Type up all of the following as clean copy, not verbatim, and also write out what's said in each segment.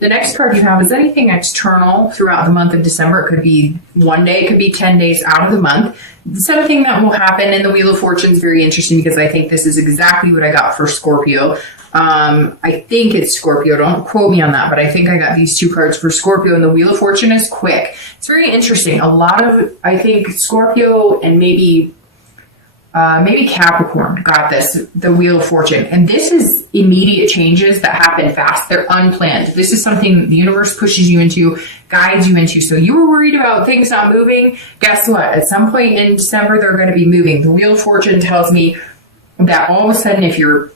The next card you have is anything external throughout the month of December. It could be one day, it could be 10 days out of the month. Something that will happen in the Wheel of Fortune is very interesting because I think this is exactly what I got for Scorpio. I think it's Scorpio. Don't quote me on that, but I think I got these two cards for Scorpio, and the Wheel of Fortune is quick. It's very interesting. I think Scorpio and maybe Capricorn got this, the Wheel of Fortune. And this is immediate changes that happen fast. They're unplanned. This is something the universe pushes you into, guides you into. So you were worried about things not moving. Guess what? At some point in December, they're going to be moving. The Wheel of Fortune tells me that all of a sudden, if you're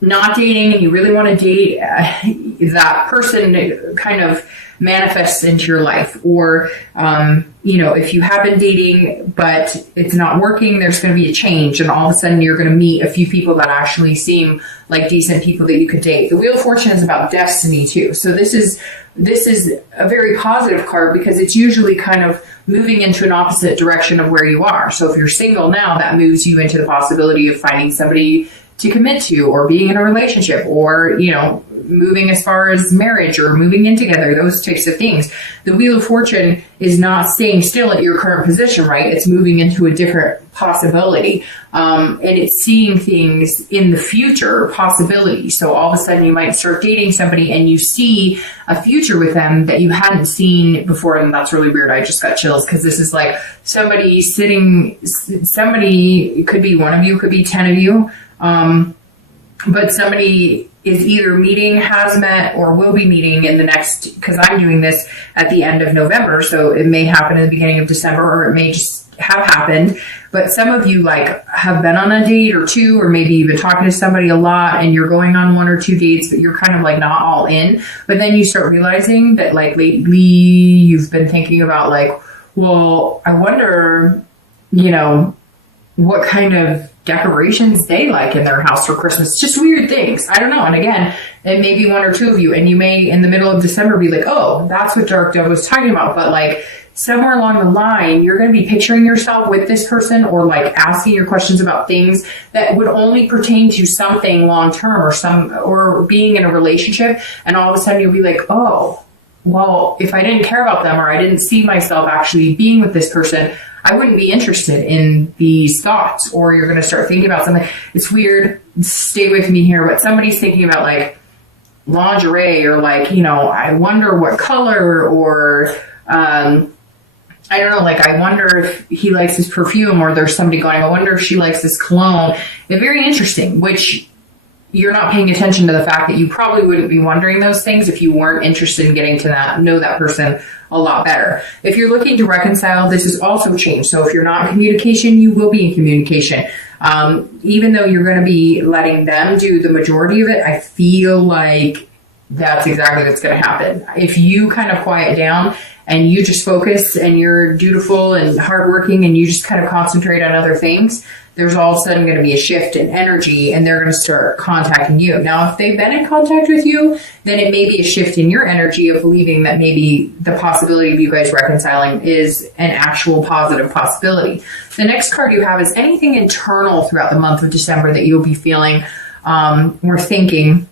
not dating and you really want to date, that person kind of manifests into your life. Or, if you have been dating, but it's not working, there's going to be a change. And all of a sudden you're going to meet a few people that actually seem like decent people that you could date. The Wheel of Fortune is about destiny too. So this is a very positive card because it's usually kind of moving into an opposite direction of where you are. So if you're single now, that moves you into the possibility of finding somebody to commit to, or being in a relationship, or, moving as far as marriage or moving in together, those types of things. The Wheel of Fortune is not staying still at your current position, right? It's moving into a different possibility. And it's seeing things in the future, possibility. So all of a sudden you might start dating somebody and you see a future with them that you hadn't seen before. And that's really weird. I just got chills because this is like somebody, it could be one of you, could be 10 of you. But somebody is either meeting, has met, or will be meeting in the next, because I'm doing this at the end of November, so it may happen in the beginning of December, or it may just have happened. But some of you have been on a date or two, or maybe you've been talking to somebody a lot and you're going on one or two dates, but you're kind of not all in. But then you start realizing that lately you've been thinking about well, I wonder, what kind of decorations they like in their house for Christmas. Just weird things. I don't know. And again, it may be one or two of you, and you may in the middle of December be like, oh, that's what Dark Dove was talking about. But somewhere along the line, you're going to be picturing yourself with this person, or asking your questions about things that would only pertain to something long term, or being in a relationship. And all of a sudden you'll be like, oh, well, if I didn't care about them, or I didn't see myself actually being with this person, I wouldn't be interested in these thoughts. Or you're going to start thinking about something. It's weird. Stay with me here. But somebody's thinking about lingerie, or I wonder what color, or I don't know, I wonder if he likes his perfume, or there's somebody going, I wonder if she likes this cologne. It's very interesting, which you're not paying attention to the fact that you probably wouldn't be wondering those things if you weren't interested in getting to know that person a lot better. If you're looking to reconcile, this is also changed. So if you're not in communication, you will be in communication. Even though you're going to be letting them do the majority of it, I feel like that's exactly what's going to happen. If you kind of quiet down and you just focus and you're dutiful and hardworking and you just kind of concentrate on other things, there's all of a sudden going to be a shift in energy, and they're going to start contacting you. Now, if they've been in contact with you, then it may be a shift in your energy of believing that maybe the possibility of you guys reconciling is an actual positive possibility. The next card you have is anything internal throughout the month of December that you'll be feeling or thinking.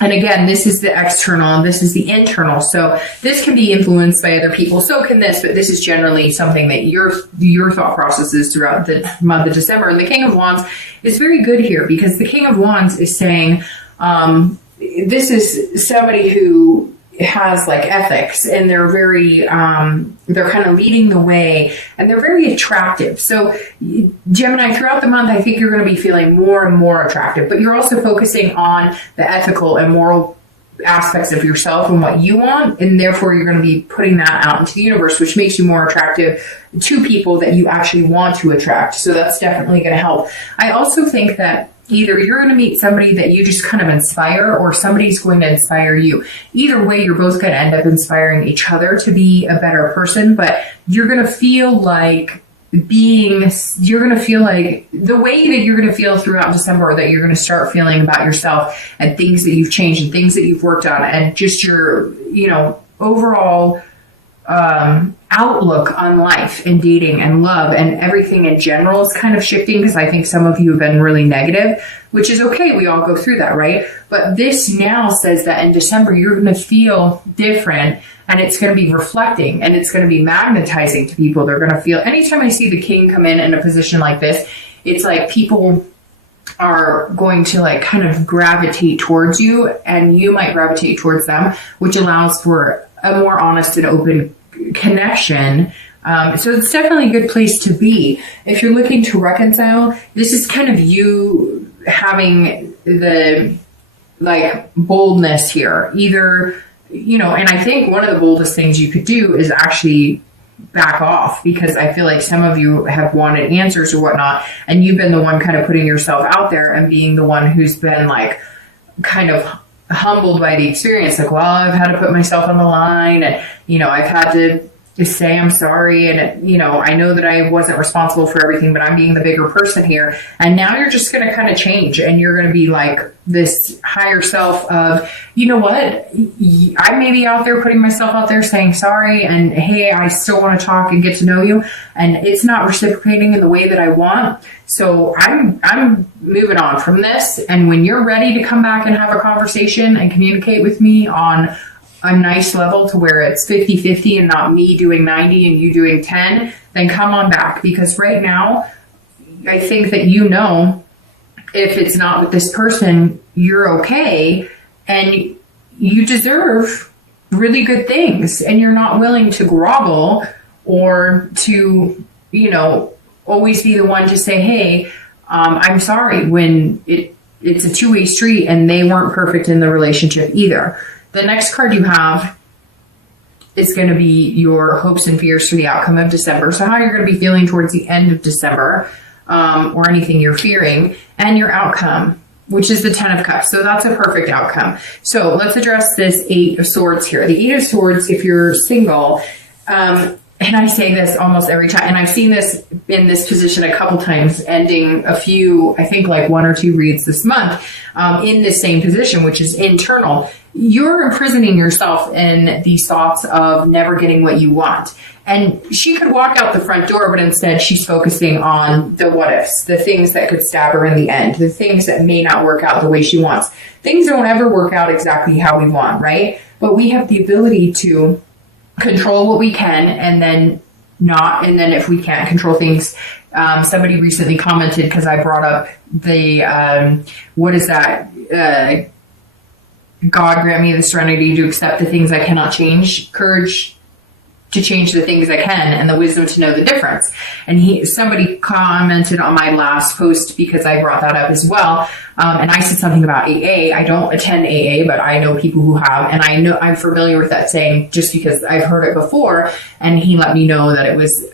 And again, this is the external and this is the internal. So this can be influenced by other people. So can this, but this is generally something that your thought processes throughout the month of December. And the King of Wands is very good here because the King of Wands is saying, this is somebody who has ethics, and they're very, they're kind of leading the way, and they're very attractive. So Gemini, throughout the month, I think you're going to be feeling more and more attractive, but you're also focusing on the ethical and moral aspects of yourself and what you want, and therefore you're going to be putting that out into the universe, which makes you more attractive to people that you actually want to attract. So that's definitely going to help. I also think that either you're going to meet somebody that you just kind of inspire, or somebody's going to inspire you. Either way, you're both going to end up inspiring each other to be a better person, but you're going to feel like the way that you're going to feel throughout December, that you're going to start feeling about yourself and things that you've changed and things that you've worked on, and just your, overall outlook on life and dating and love and everything in general is kind of shifting, because I think some of you have been really negative, which is okay. We all go through that, right? But this now says that in December, you're going to feel different, and it's going to be reflecting, and it's going to be magnetizing to people. They're going to feel, anytime I see the king come in a position like this, it's like people are going to like kind of gravitate towards you, and you might gravitate towards them, which allows for a more honest and open connection. So it's definitely a good place to be. If you're looking to reconcile, this is kind of you having the like boldness here. Either, you know, and I think one of the boldest things you could do is actually back off, because I feel like some of you have wanted answers or whatnot, and you've been the one kind of putting yourself out there and being the one who's been like kind of humbled by the experience. Like, well, I've had to put myself on the line, and, you know, I've had to say I'm sorry, and, you know, I know that I wasn't responsible for everything, but I'm being the bigger person here. And now you're just going to kind of change, and you're going to be like this higher self of, you know what, I may be out there putting myself out there saying sorry, and hey, I still want to talk and get to know you, and it's not reciprocating in the way that I want. So I'm moving on from this. And when you're ready to come back and have a conversation and communicate with me on a nice level to where it's 50-50 and not me doing 90 and you doing 10, then come on back. Because right now, I think that, you know, if it's not with this person, you're okay, and you deserve really good things, and you're not willing to grovel or to, you know, always be the one to say, hey, I'm sorry, when it's a two-way street and they weren't perfect in the relationship either. The next card you have is going to be your hopes and fears for the outcome of December. So how you're going to be feeling towards the end of December, or anything you're fearing, and your outcome, which is the 10 of Cups. So that's a perfect outcome. So let's address this 8 of Swords here. The 8 of Swords, if you're single, and I say this almost every time, and I've seen this in this position a couple times, ending a few, I think like 1 or 2 reads this month, in this same position, which is internal. You're imprisoning yourself in these thoughts of never getting what you want. And she could walk out the front door, but instead she's focusing on the what ifs, the things that could stab her in the end, the things that may not work out the way she wants. Things don't ever work out exactly how we want, right? But we have the ability to control what we can, and then not. And then if we can't control things, somebody recently commented, because I brought up the, what is that? God grant me the serenity to accept the things I cannot change, courage to change the things I can, and the wisdom to know the difference. And somebody commented on my last post, because I brought that up as well. And I said something about AA. I don't attend AA, but I know people who have, and I know I'm familiar with that saying just because I've heard it before. And he let me know that it was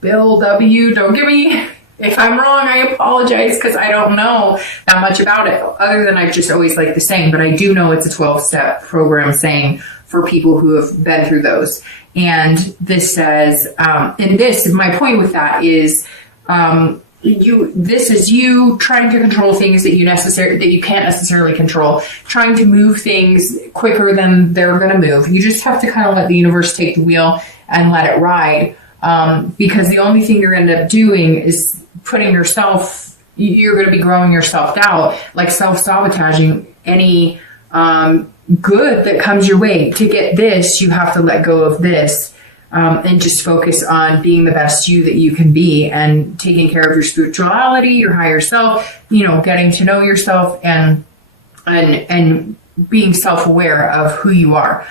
Bill W. Don't give me, if I'm wrong, I apologize, because I don't know that much about it, other than I've just always liked the saying. But I do know it's a 12-step program saying for people who have been through those. And this says, and this, my point with that is, this is you trying to control things that you can't necessarily control, trying to move things quicker than they're going to move. You just have to kind of let the universe take the wheel and let it ride. Because the only thing you're going to end up doing is putting yourself, you're going to be growing your self-doubt, like self-sabotaging any, good that comes your way. To get this, you have to let go of this, and just focus on being the best you that you can be, and taking care of your spirituality, your higher self, you know, getting to know yourself, and being self-aware of who you are.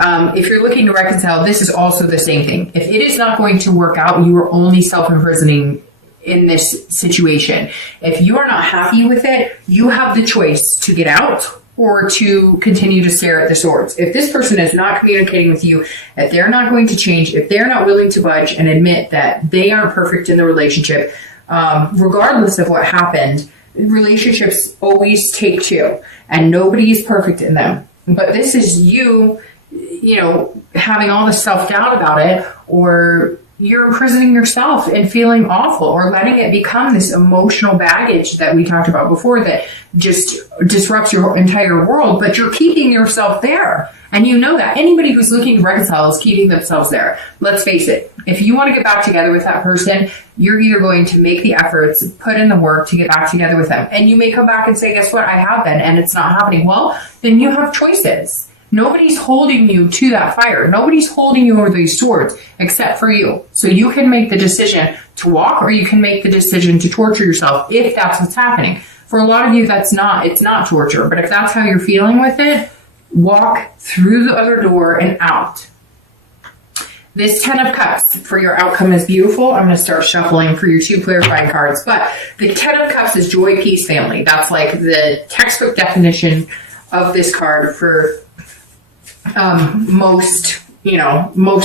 If you're looking to reconcile, this is also the same thing. If it is not going to work out, you are only self-imprisoning in this situation. If you are not happy with it, you have the choice to get out or to continue to stare at the swords. If this person is not communicating with you, if they're not going to change, if they're not willing to budge and admit that they aren't perfect in the relationship, regardless of what happened, relationships always take 2, and nobody is perfect in them. But this is you know, having all the self-doubt about it, or you're imprisoning yourself and feeling awful, or letting it become this emotional baggage that we talked about before that just disrupts your entire world, but you're keeping yourself there. And you know that. Anybody who's looking to reconcile is keeping themselves there. Let's face it. If you want to get back together with that person, you're either going to make the efforts, put in the work to get back together with them. And you may come back and say, guess what? I have been, and it's not happening. Well, then you have choices. Nobody's holding you to that fire. Nobody's holding you over these swords except for you. So you can make the decision to walk, or you can make the decision to torture yourself if that's what's happening. For a lot of you, it's not torture. But if that's how you're feeling with it, walk through the other door and out. This 10 of Cups for your outcome is beautiful. I'm going to start shuffling for your 2 clarifying cards. But the 10 of Cups is joy, peace, family. That's like the textbook definition of this card for most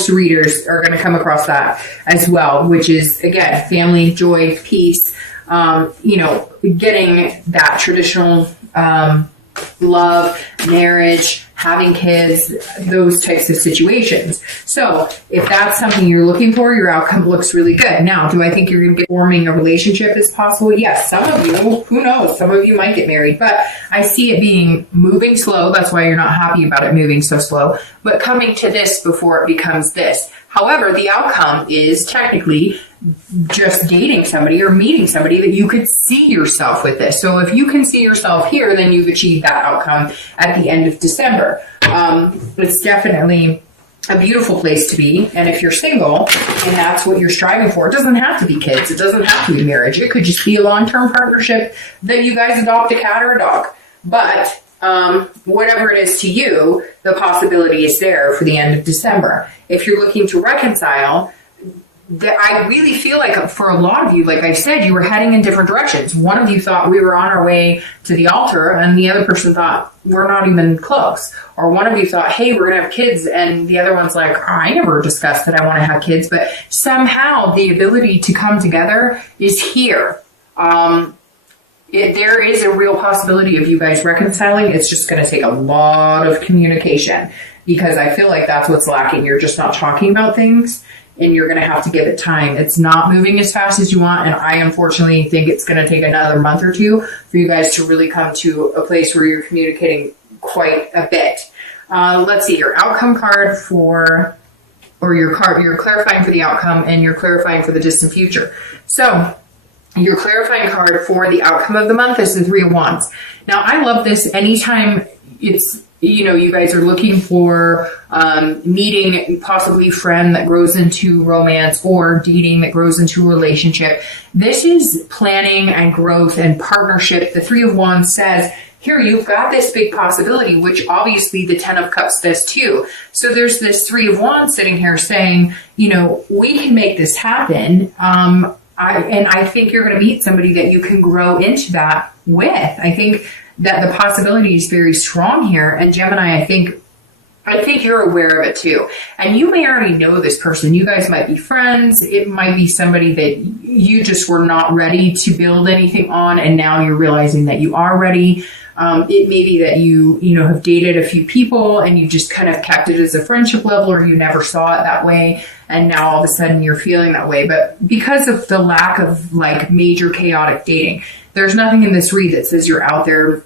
readers are going to come across that as well, which is, again, family, joy, peace, getting that traditional love, marriage, having kids, those types of situations. So if that's something you're looking for, your outcome looks really good. Now, do I think you're going to be forming a relationship is possible? Yes. Some of you, who knows? Some of you might get married, but I see it being moving slow. That's why you're not happy about it moving so slow, but coming to this before it becomes this. However, the outcome is technically just dating somebody or meeting somebody that you could see yourself with this. So if you can see yourself here, then you've achieved that outcome at the end of December. It's definitely a beautiful place to be. And if you're single and that's what you're striving for, it doesn't have to be kids. It doesn't have to be marriage. It could just be a long-term partnership that you guys adopt a cat or a dog. But whatever it is to you, the possibility is there for the end of December. If you're looking to reconcile, I really feel like for a lot of you, like I said, you were heading in different directions. One of you thought we were on our way to the altar, and the other person thought we're not even close. Or one of you thought, hey, we're going to have kids, and the other one's like, I never discussed that I want to have kids. But somehow the ability to come together is here. There is a real possibility of you guys reconciling. It's just going to take a lot of communication, because I feel like that's what's lacking. You're just not talking about things, and you're going to have to give it time. It's not moving as fast as you want, and I unfortunately think it's going to take another month or two for you guys to really come to a place where you're communicating quite a bit. Let's see, your outcome card you're clarifying for the outcome, and you're clarifying for the distant future. So your clarifying card for the outcome of the month is the 3 of Wands. Now, I love this anytime it's, you guys are looking for meeting possibly a friend that grows into romance, or dating that grows into a relationship. This is planning and growth and partnership. The 3 of Wands says, here, you've got this big possibility, which obviously the 10 of Cups does too. So there's this 3 of Wands sitting here saying, we can make this happen. I think you're going to meet somebody that you can grow into that with. I think that the possibility is very strong here. And Gemini, I think you're aware of it too. And you may already know this person. You guys might be friends. It might be somebody that you just were not ready to build anything on, and now you're realizing that you are ready. It may be that you have dated a few people and you just kind of kept it as a friendship level, or you never saw it that way, and now all of a sudden you're feeling that way. But because of the lack of like major chaotic dating, there's nothing in this read that says you're out there,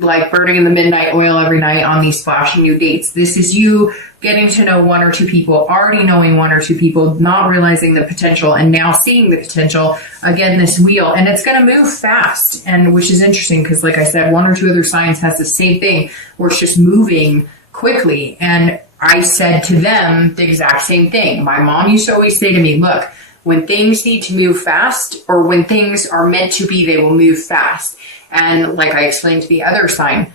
like burning in the midnight oil every night on these flashy new dates. This is you getting to know 1 or 2 people, already knowing 1 or 2 people, not realizing the potential, and now seeing the potential. Again, this wheel, and it's going to move fast, and which is interesting because, like I said, 1 or 2 other signs has the same thing, where it's just moving quickly. And I said to them the exact same thing. My mom used to always say to me, look, when things need to move fast, or when things are meant to be, they will move fast. And like I explained to the other sign,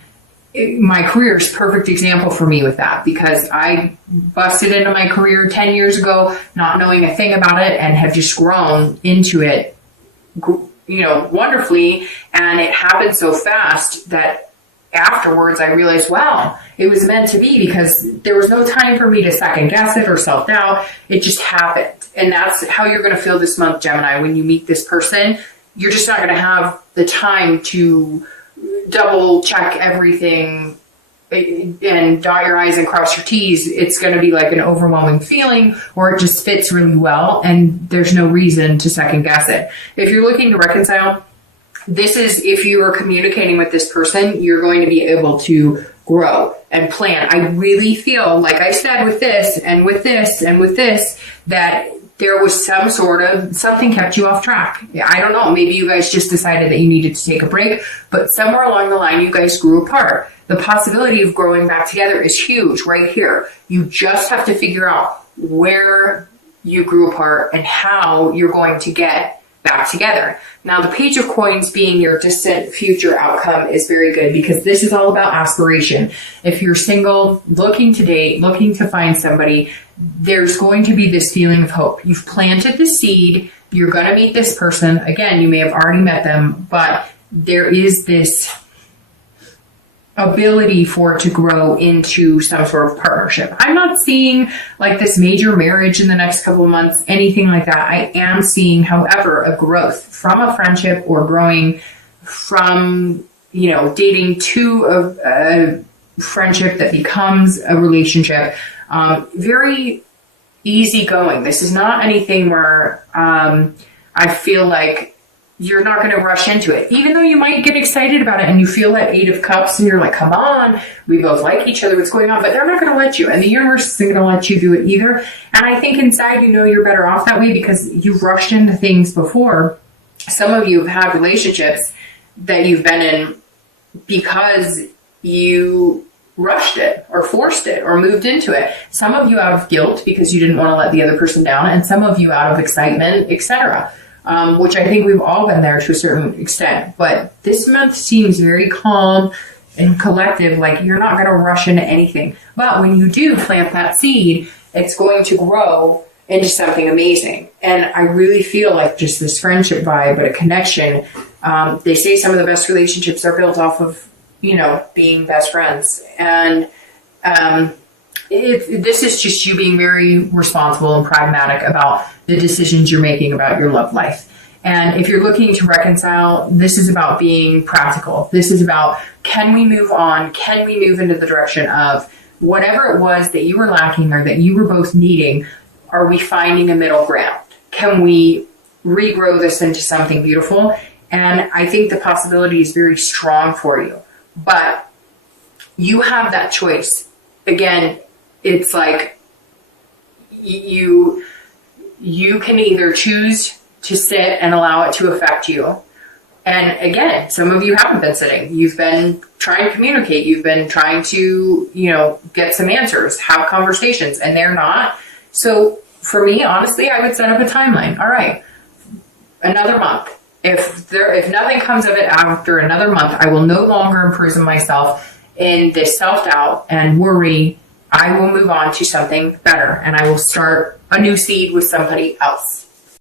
my career is a perfect example for me with that, because I busted into my career 10 years ago, not knowing a thing about it, and have just grown into it, wonderfully. And it happened so fast that afterwards I realized, wow, it was meant to be, because there was no time for me to second guess it or self-doubt. It just happened. And that's how you're going to feel this month, Gemini, when you meet this person. You're just not going to have the time to double check everything and dot your I's and cross your T's, it's going to be like an overwhelming feeling, or it just fits really well and there's no reason to second guess it. If you're looking to reconcile, this is, if you are communicating with this person, you're going to be able to grow and plan. I really feel, like I said, with this and with this and with this, that there was some sort of, something kept you off track. I don't know, maybe you guys just decided that you needed to take a break, but somewhere along the line you guys grew apart. The possibility of growing back together is huge right here. You just have to figure out where you grew apart and how you're going to get back together. Now, the Page of Coins being your distant future outcome is very good, because this is all about aspiration. If you're single, looking to date, looking to find somebody, there's going to be this feeling of hope. You've planted the seed. You're going to meet this person. Again, you may have already met them, but there is this ability for it to grow into some sort of partnership. I'm not seeing like this major marriage in the next couple of months, anything like that. I am seeing, however, a growth from a friendship, or growing from, dating to a friendship that becomes a relationship. Very easygoing. This is not anything where I feel like you're not going to rush into it, even though you might get excited about it and you feel that 8 of Cups and you're like, come on, we both like each other, what's going on? But they're not going to let you, and the universe isn't going to let you do it either. And I think inside, you're better off that way, because you've rushed into things before. Some of you have had relationships that you've been in because you rushed it or forced it or moved into it. Some of you out of guilt because you didn't want to let the other person down, and some of you out of excitement, etc. Which I think we've all been there to a certain extent. But this month seems very calm and collective, like you're not going to rush into anything. But when you do plant that seed, it's going to grow into something amazing. And I really feel like just this friendship vibe, but a connection. They say some of the best relationships are built off of, being best friends. And this is just you being very responsible and pragmatic about the decisions you're making about your love life. And if you're looking to reconcile, this is about being practical. This is about, can we move on? Can we move into the direction of whatever it was that you were lacking or that you were both needing? Are we finding a middle ground? Can we regrow this into something beautiful? And I think the possibility is very strong for you. But you have that choice. Again, it's like you can either choose to sit and allow it to affect you. And again, some of you haven't been sitting. You've been trying to communicate. You've been trying to, get some answers, have conversations, and they're not. So for me, honestly, I would set up a timeline. All right, another month. If nothing comes of it after another month, I will no longer imprison myself in this self-doubt and worry. I will move on to something better, and I will start a new seed with somebody else.